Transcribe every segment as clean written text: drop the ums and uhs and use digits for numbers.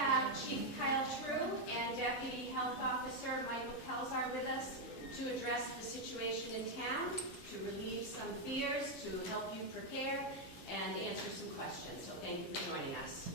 have Chief Kyle True and Deputy Health Officer Michael Pelzar with us to address the situation in town, to relieve some fears, to help you prepare, and answer some questions. So thank you for joining us.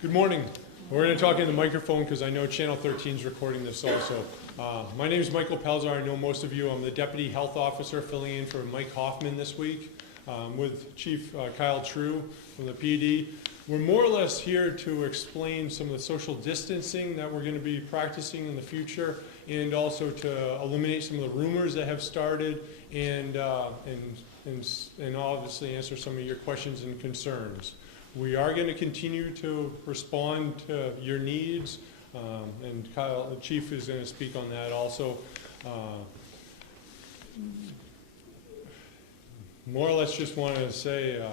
Good morning. We're going to talk in the microphone because I know Channel 13 is recording this also. My name is Michael Pelzar. I know most of you. I'm the Deputy Health Officer filling in for Mike Hoffman this week with Chief Kyle True from the PD. We're more or less here to explain some of the social distancing that we're going to be practicing in the future, and also to eliminate some of the rumors that have started, and obviously answer some of your questions and concerns. We are going to continue to respond to your needs, and Kyle, the Chief, is going to speak on that also. More or less just want to say,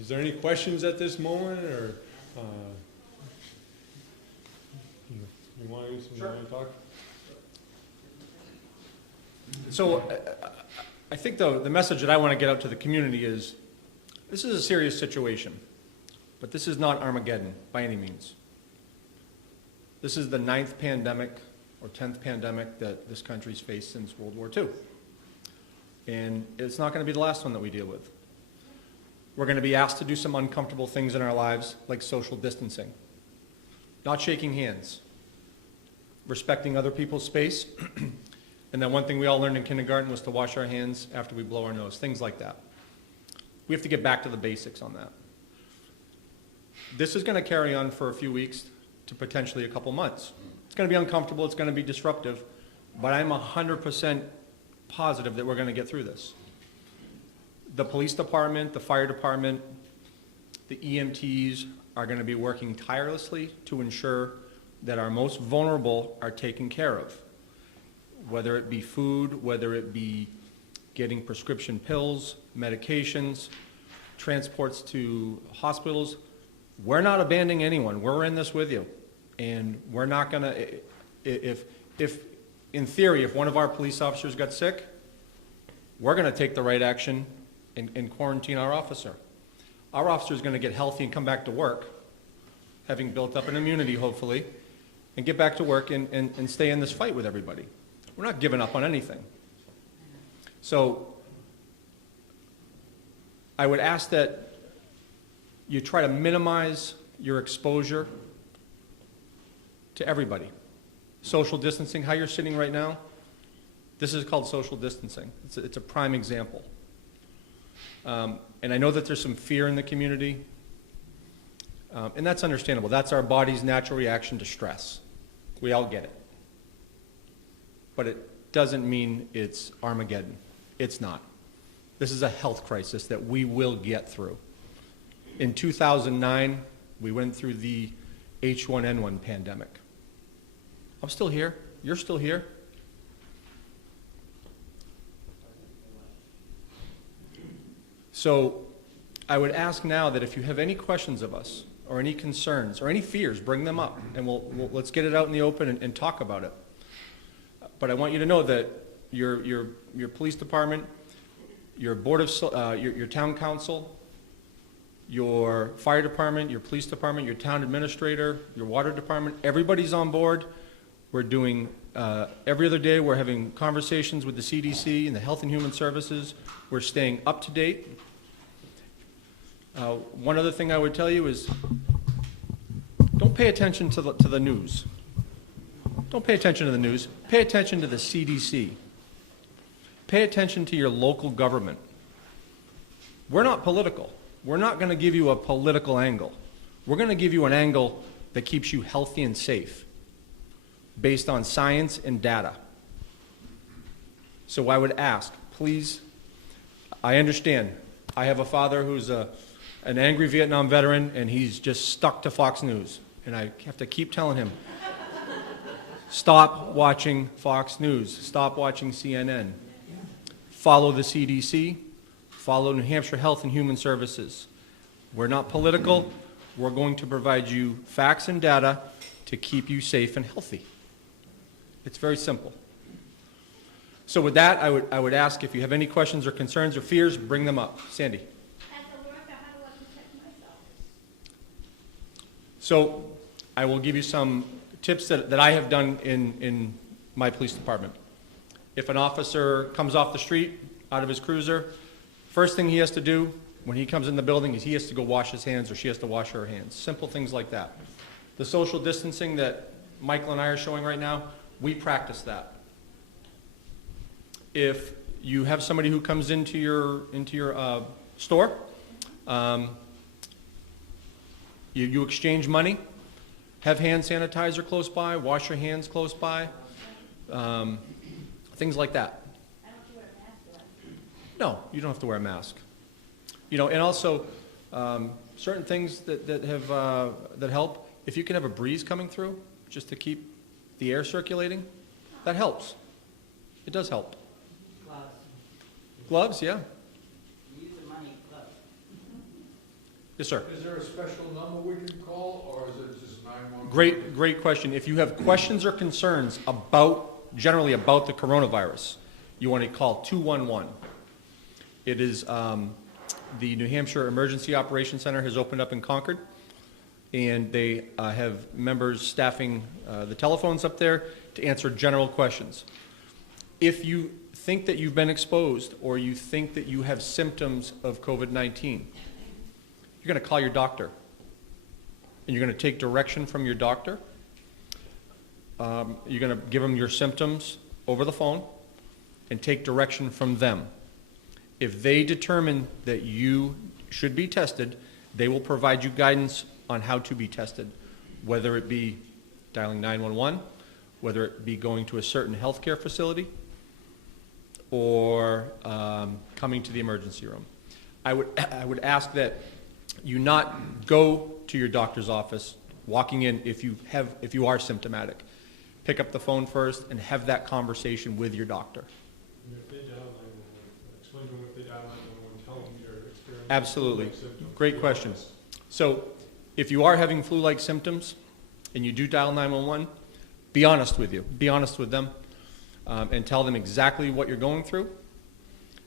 is there any questions at this moment, or you want to talk? So I think the message that I want to get out to the community is, this is a serious situation, but this is not Armageddon by any means. This is the 9th pandemic or 10th pandemic that this country's faced since World War II. And it's not going to be the last one that we deal with. We're going to be asked to do some uncomfortable things in our lives, like social distancing, not shaking hands, respecting other people's space, and then one thing we all learned in kindergarten was to wash our hands after we blow our nose, things like that. We have to get back to the basics on that. This is going to carry on for a few weeks to potentially a couple months. It's going to be uncomfortable, it's going to be disruptive, but I'm 100% positive that we're going to get through this. The police department, the fire department, the EMTs are going to be working tirelessly to ensure that our most vulnerable are taken care of. Whether it be food, whether it be getting prescription pills, medications, transports to hospitals. We're not abandoning anyone. We're in this with you. And we're not going to, if in theory, if one of our police officers got sick, we're going to take the right action and quarantine our officer. Our officer is going to get healthy and come back to work, having built up an immunity, hopefully, and get back to work and stay in this fight with everybody. We're not giving up on anything. So I would ask that you try to minimize your exposure to everybody. Social distancing, how you're sitting right now, this is called social distancing. It's a prime example. And I know that there's some fear in the community, and that's understandable. That's our body's natural reaction to stress. We all get it. But it doesn't mean it's Armageddon. It's not. This is a health crisis that we will get through. In 2009, we went through the H1N1 pandemic. I'm still here. You're still here. So I would ask now that if you have any questions of us, or any concerns, or any fears, bring them up, and let's get it out in the open and talk about it. But I want you to know that your police department, your board of your town council, your fire department, your police department, your town administrator, your water department, everybody's on board. We're doing every other day. We're having conversations with the CDC and the Health and Human Services. We're staying up to date. One other thing I would tell you is, don't pay attention to the news. Don't pay attention to the news. Pay attention to the CDC. Pay attention to your local government. We're not political. We're not going to give you a political angle. We're going to give you an angle that keeps you healthy and safe, based on science and data. So I would ask, please, I understand. I have a father who's an angry Vietnam veteran, and he's just stuck to Fox News. And I have to keep telling him, stop watching Fox News. Stop watching CNN. Follow the CDC. Follow New Hampshire Health and Human Services. We're not political. We're going to provide you facts and data to keep you safe and healthy. It's very simple. So with that, I would ask if you have any questions or concerns or fears, bring them up. Sandy. As a worker, how do I protect myself? So I will give you some tips that I have done in my police department. If an officer comes off the street out of his cruiser, first thing he has to do when he comes in the building is he has to go wash his hands, or she has to wash her hands. Simple things like that. The social distancing that Michael and I are showing right now, we practice that. If you have somebody who comes into your store, you exchange money, have hand sanitizer close by, wash your hands close by, things like that. I don't have to wear a mask, do I? No, you don't have to wear a mask. You know, and also certain things that help. If you can have a breeze coming through, just to keep the air circulating, that helps. It does help. Gloves. Gloves, yeah. Use the money gloves. Yes, sir. Is there a special number we can call, or is it just 911? Great question. If you have questions or concerns generally about the coronavirus, you want to call 211. It is the New Hampshire Emergency Operations Center has opened up in Concord, and they have members staffing the telephones up there to answer general questions. If you think that you've been exposed, or you think that you have symptoms of COVID-19, you're going to call your doctor, and you're going to take direction from your doctor. You're going to give them your symptoms over the phone and take direction from them. If they determine that you should be tested, they will provide you guidance on how to be tested, whether it be dialing 911, whether it be going to a certain healthcare facility, or coming to the emergency room. I would ask that you not go to your doctor's office walking in if you are symptomatic. Pick up the phone first and have that conversation with your doctor. And if they dial 911, explain to them if they dial 911, tell them your experience. Absolutely. Symptoms. Great question. So if you are having flu-like symptoms and you do dial 911, be honest with you. Be honest with them and tell them exactly what you're going through.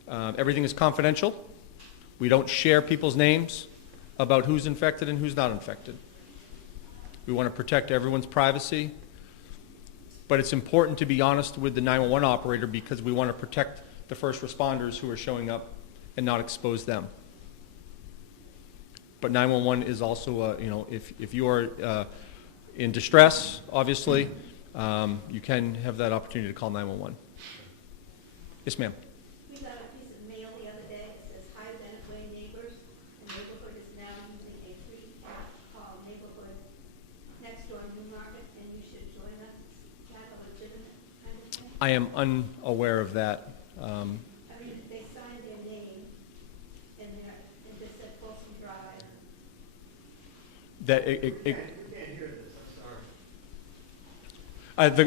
Everything is confidential. We don't share people's names about who's infected and who's not infected. We want to protect everyone's privacy. But it's important to be honest with the 911 operator because we want to protect the first responders who are showing up and not expose them. But 911 is also, if you are in distress, obviously, you can have that opportunity to call 911. Yes, ma'am. We got a piece of mail the other day that says, "Hi, Bennett Way neighbors. The neighborhood is now using a free app called Neighborhood next door in Newmarket, and you should join us." It's kind of a legitimate kind of thing. I am unaware of that. I mean, they signed their name in there, and just said Folsom Drive.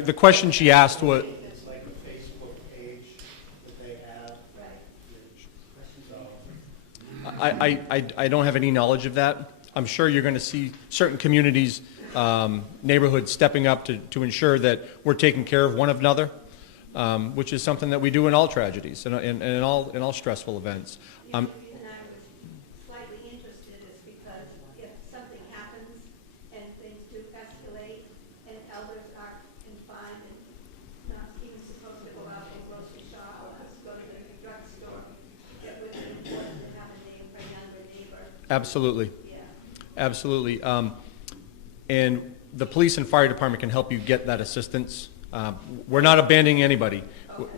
The question she asked was, It's like a Facebook page that they have. Right. I don't have any knowledge of that. I'm sure you're going to see certain communities, neighborhoods stepping up to ensure that we're taking care of one another, which is something that we do in all tragedies and in all stressful events. The reason I was slightly interested is because if something happens and things do escalate and elders are confined and not even supposed to go out and grocery shop or go to the drugstore, it would be important to have a younger neighbor. Absolutely. Yeah. Absolutely. And the police and fire department can help you get that assistance. We're not abandoning anybody.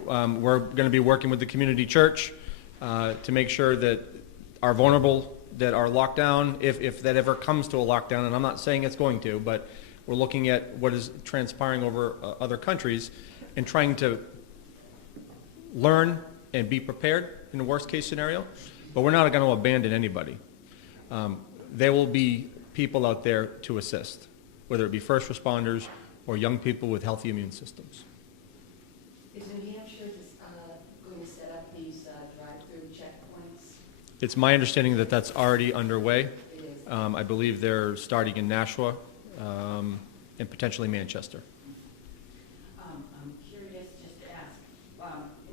We're going to be working with the community church to make sure that our vulnerable that are locked down, if that ever comes to a lockdown, and I'm not saying it's going to, but we're looking at what is transpiring over other countries and trying to learn and be prepared in the worst case scenario, but we're not going to abandon anybody. There will be people out there to assist, whether it be first responders or young people with healthy immune systems. Is New Hampshire going to set up these drive-through checkpoints? It's my understanding that that's already underway. It is. I believe they're starting in Nashua and potentially Manchester. I'm curious just to ask,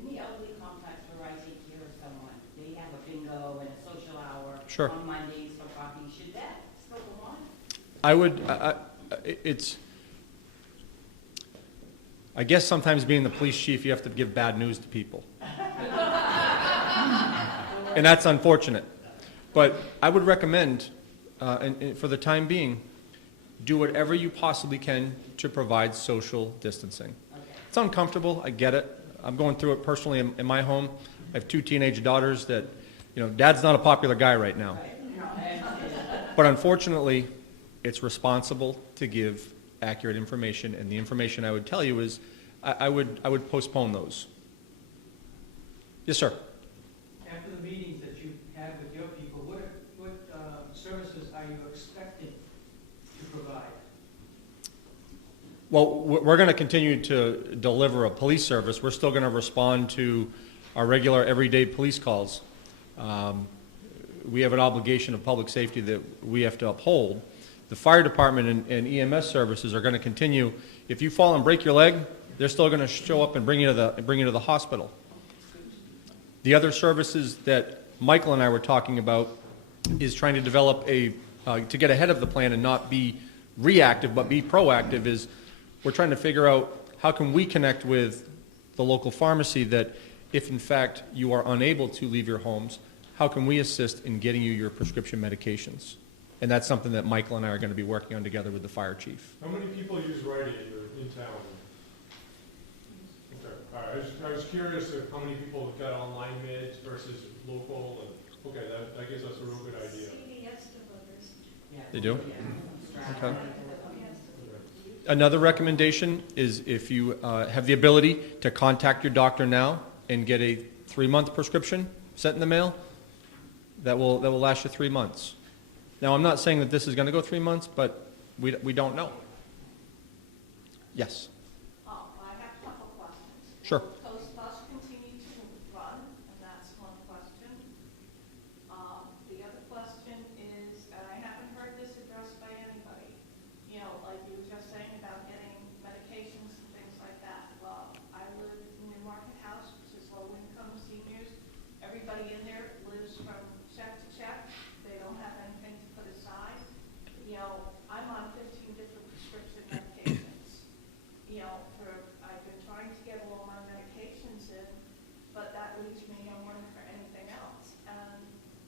in the elderly complex where I take care of someone, they have a bingo and a social hour Sure. on Mondays for coffee. Should that still go on? I would, I guess sometimes being the police chief, you have to give bad news to people. And that's unfortunate. But I would recommend, and for the time being, do whatever you possibly can to provide social distancing. It's uncomfortable, I get it. I'm going through it personally in my home. I have 2 teenage daughters that, Dad's not a popular guy right now. But unfortunately, it's responsible to give accurate information, and the information I would tell you is I would postpone those. Yes, sir. After the meetings that you have with your people, what services are you expected to provide? Well, we're going to continue to deliver a police service. We're still going to respond to our regular everyday police calls. We have an obligation of public safety that we have to uphold. The fire department and EMS services are going to continue. If you fall and break your leg, they're still going to show up and bring you to the hospital. The other services that Michael and I were talking about is trying to develop to get ahead of the plan and not be reactive but be proactive. Is we're trying to figure out how can we connect with the local pharmacy that if in fact you are unable to leave your homes, how can we assist in getting you your prescription medications? And that's something that Michael and I are going to be working on together with the fire chief. How many people use Rite Aid in town? Okay. All right. I was curious of how many people have got online meds versus local. And, okay, that gives us a real good idea. CVS delivers. They do? Okay. Another recommendation is if you have the ability to contact your doctor now and get a 3-month prescription sent in the mail, that will last you 3 months. Now, I'm not saying that this is going to go 3 months, but we don't know. Yes. I have a couple questions. Sure. Those bus continue to run, and that's one question. The other question is, and I haven't heard this addressed by anybody, like you were just saying about getting medications and things like that. Well, I live in Newmarket House, which is low-income seniors. Everybody in there lives from check to check. They don't have anything to put aside. I'm on 15 different prescription medications. I've been trying to get all my medications in, but that leaves me no money for anything else. And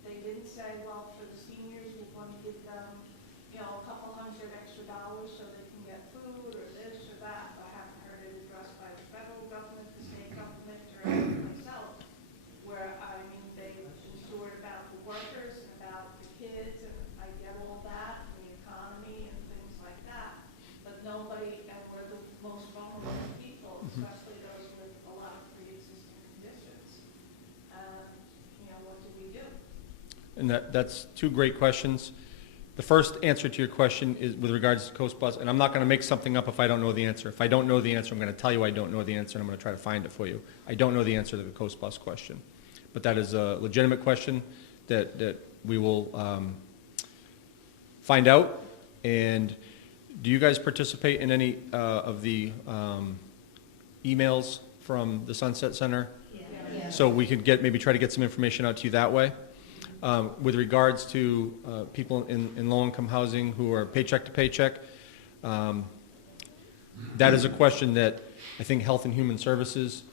they didn't say, well, for the seniors, we want to give them, a couple $100 extra so they can get food or this or that. I haven't heard it addressed by the federal government, the state government, or anything myself, where, they insured about the workers and about the kids, and I get all that, and the economy and things like that. But nobody, and we're the most vulnerable people, especially those with a lot of pre-existing conditions. What do we do? And that's 2 great questions. The first answer to your question is with regards to Coast Bus, and I'm not going to make something up if I don't know the answer. If I don't know the answer, I'm going to tell you I don't know the answer, and I'm going to try to find it for you. I don't know the answer to the Coast Bus question. But that is a legitimate question that we will find out. And do you guys participate in any of the emails from the Sunset Center? Yeah. So we could maybe try to get some information out to you that way. With regards to people in low-income housing who are paycheck to paycheck, that is a question that I think Health and Human Services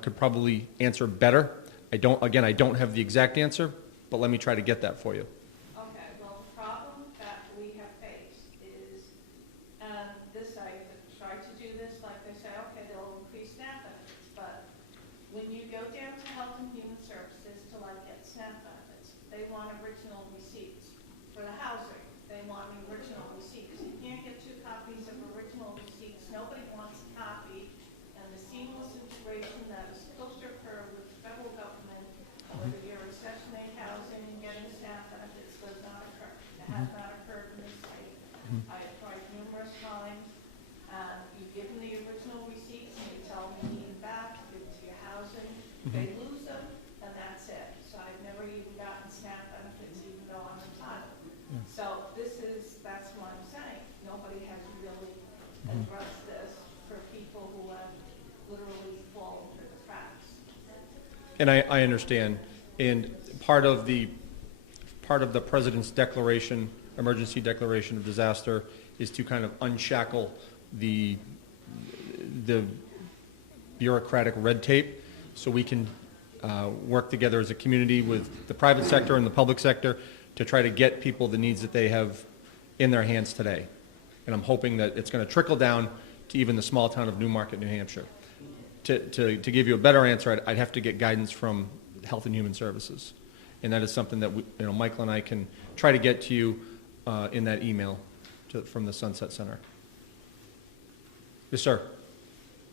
could probably answer better. I don't have the exact answer, but let me try to get that for you. Okay, well, the problem that we have faced is, and I tried to do this, like they say, okay, they'll increase SNAP benefits, but when you go down to Health and Human Services to get SNAP benefits, they want original receipts. For the housing, they want the original receipts. You can't get 2 copies of original receipts. Nobody wants a copy, and the seamless integration that is supposed to occur with the federal government, whether you're in Section 8 housing and getting SNAP benefits, does not occur. It has not occurred in this state. I have tried numerous times. You give them the original receipts, and you tell them you need them back, give them to your housing. They lose them, and that's it. So I've never even gotten SNAP benefits, even though I'm entitled. So that's what I'm saying. Nobody has really addressed this for people who have literally fallen through the cracks. And I understand. And part of the President's declaration emergency declaration of disaster is to kind of unshackle the bureaucratic red tape so we can work together as a community with the private sector and the public sector to try to get people the needs that they have in their hands today. And I'm hoping that it's going to trickle down to even the small town of Newmarket, New Hampshire. To give you a better answer, I'd have to get guidance from Health and Human Services. And that is something that Michael and I can try to get to you in that email from the Sunset Center. Yes, sir.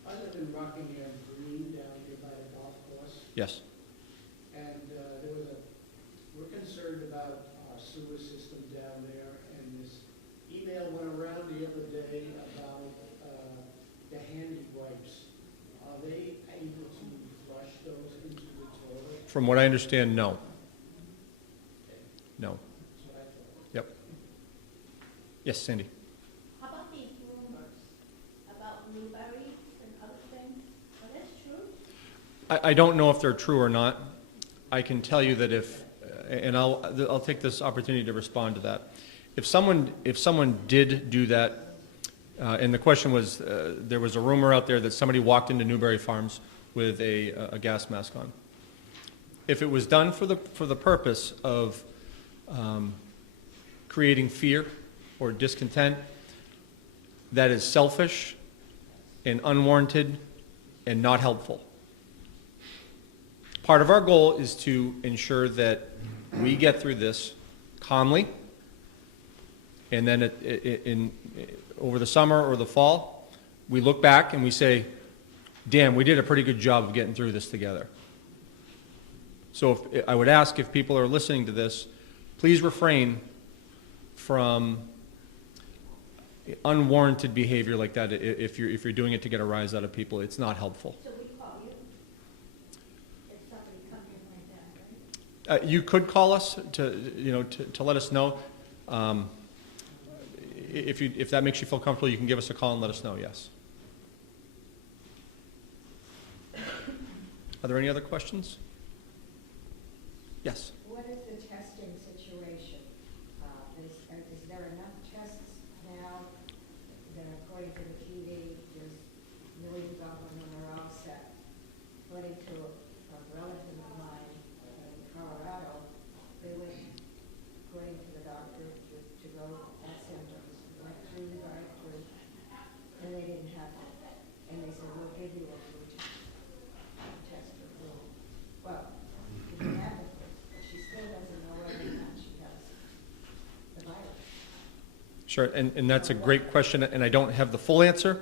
I live in Rockingham Green down here by the golf course, Yes. and we're concerned about our sewer system down there, and this email went around the other day about the handy wipes. Are they able to flush those into the toilet? From what I understand, no. No. That's what I thought. Yep. Yes, Sandy. How about these rumors about Newberry and other things? Are those true? I don't know if they're true or not. I can tell you that and I'll take this opportunity to respond to that. If someone did do that, and the question was, there was a rumor out there that somebody walked into Newberry Farms with a gas mask on. If it was done for the purpose of creating fear or discontent, that is selfish and unwarranted and not helpful. Part of our goal is to ensure that we get through this calmly, and then over the summer or the fall, we look back and we say, damn, we did a pretty good job of getting through this together. So I would ask, if people are listening to this, please refrain from unwarranted behavior like that. If you're doing it to get a rise out of people, it's not helpful. So we call you if somebody comes in like that, right? You could call us to let us know. If that makes you feel comfortable, you can give us a call and let us know. Yes. Are there any other questions? Yes. What is the testing situation? Is there enough tests now that according to the TV, there's millions of them and they're all set? According to a relative of mine in Colorado, they went, according to the doctor, to go at symptoms, went through the drive-through, and they didn't have it. And they said, we'll give you a flu test for flu. Well, she didn't have it, but she still doesn't know whether or not she has the virus. Sure, and that's a great question, and I don't have the full answer.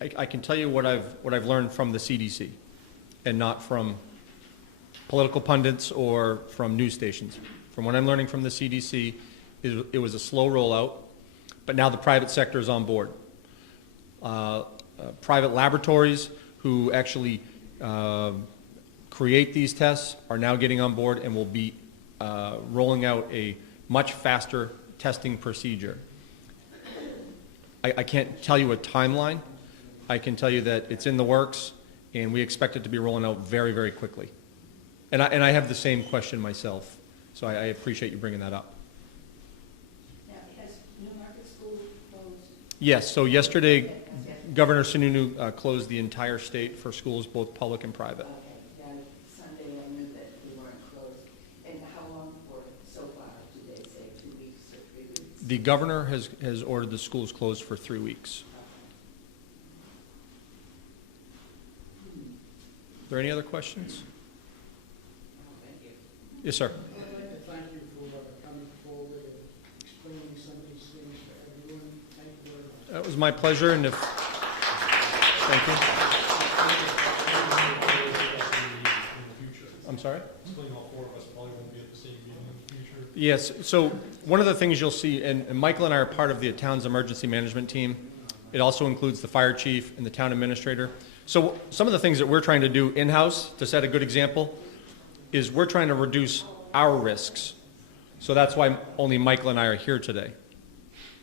I can tell you what I've learned from the CDC, and not from political pundits or from news stations. From what I'm learning from the CDC, it was a slow rollout, but now the private sector is on board. Private laboratories who actually create these tests are now getting on board and will be rolling out a much faster testing procedure. I can't tell you a timeline. I can tell you that it's in the works, and we expect it to be rolling out very, very quickly. And I have the same question myself, so I appreciate you bringing that up. Now, has Newmarket School closed? Yes, so yesterday, Governor Sununu closed the entire state for schools, both public and private. Okay, then Sunday I knew that we weren't closed. And how long for so far? Do they say 2 weeks or 3 weeks? The governor has ordered the schools closed for 3 weeks. Are there any other questions? Thank you. Yes, sir. I'd like to thank you for coming forward and explaining some of these things for everyone. Thank you very much. That was my pleasure, and thank you. I'm sorry? Explain all four of us probably won't be at the same meeting in the future. Yes, so one of the things you'll see, and Michael and I are part of the town's emergency management team. It also includes the fire chief and the town administrator. So some of the things that we're trying to do in-house, to set a good example, is we're trying to reduce our risks. So that's why only Michael and I are here today.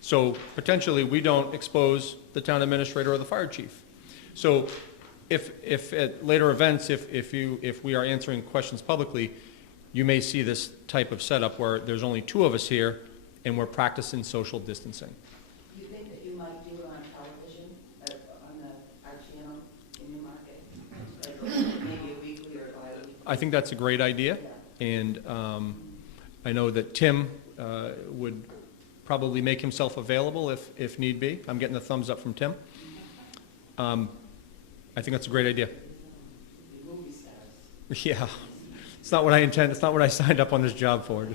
So potentially we don't expose the town administrator or the fire chief. So if at later events, if we are answering questions publicly, you may see this type of setup where there's only two of us here and we're practicing social distancing. Do you think that you might do it on television, on our channel in Newmarket? Like maybe a weekly or bi-weekly? I think that's a great idea, and I know that Tim would probably make himself available if need be. I'm getting a thumbs up from Tim. I think that's a great idea. Movie stars. Yeah, it's not what I intend. It's not what I signed up on this job for.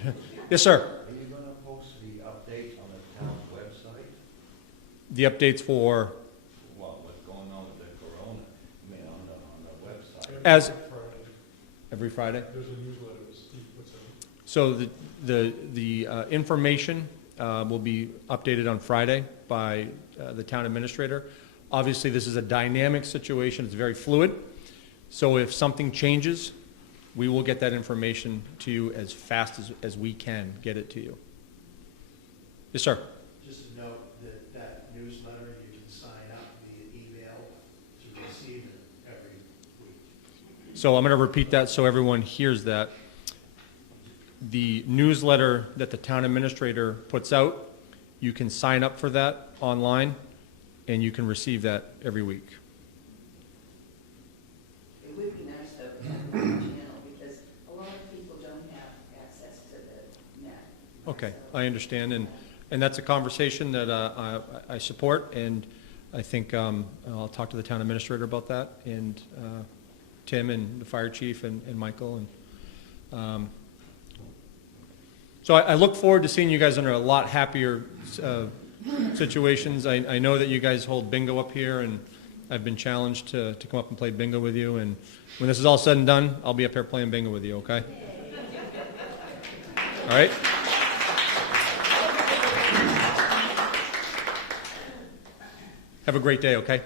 Yes, sir. Are you going to post the updates on the town's website? The updates for Well, what's going on with the corona, I mean, on the website? as every Friday. There's a newsletter that Steve puts out. So the information will be updated on Friday by the town administrator. Obviously, this is a dynamic situation. It's very fluid. So if something changes, we will get that information to you as fast as we can get it to you. Yes, sir. Just a note that newsletter, you can sign up via email to receive it every week. So I'm going to repeat that so everyone hears that. The newsletter that the town administrator puts out, you can sign up for that online, and you can receive that every week. It would be nice though to have it on the channel because a lot of people don't have access to the net. Okay, I understand, and that's a conversation that I support, and I think I'll talk to the town administrator about that, and Tim and the fire chief and Michael, and so I look forward to seeing you guys under a lot happier situations. I know that you guys hold bingo up here, and I've been challenged to come up and play bingo with you, and when this is all said and done, I'll be up here playing bingo with you, okay? All right? Have a great day, okay?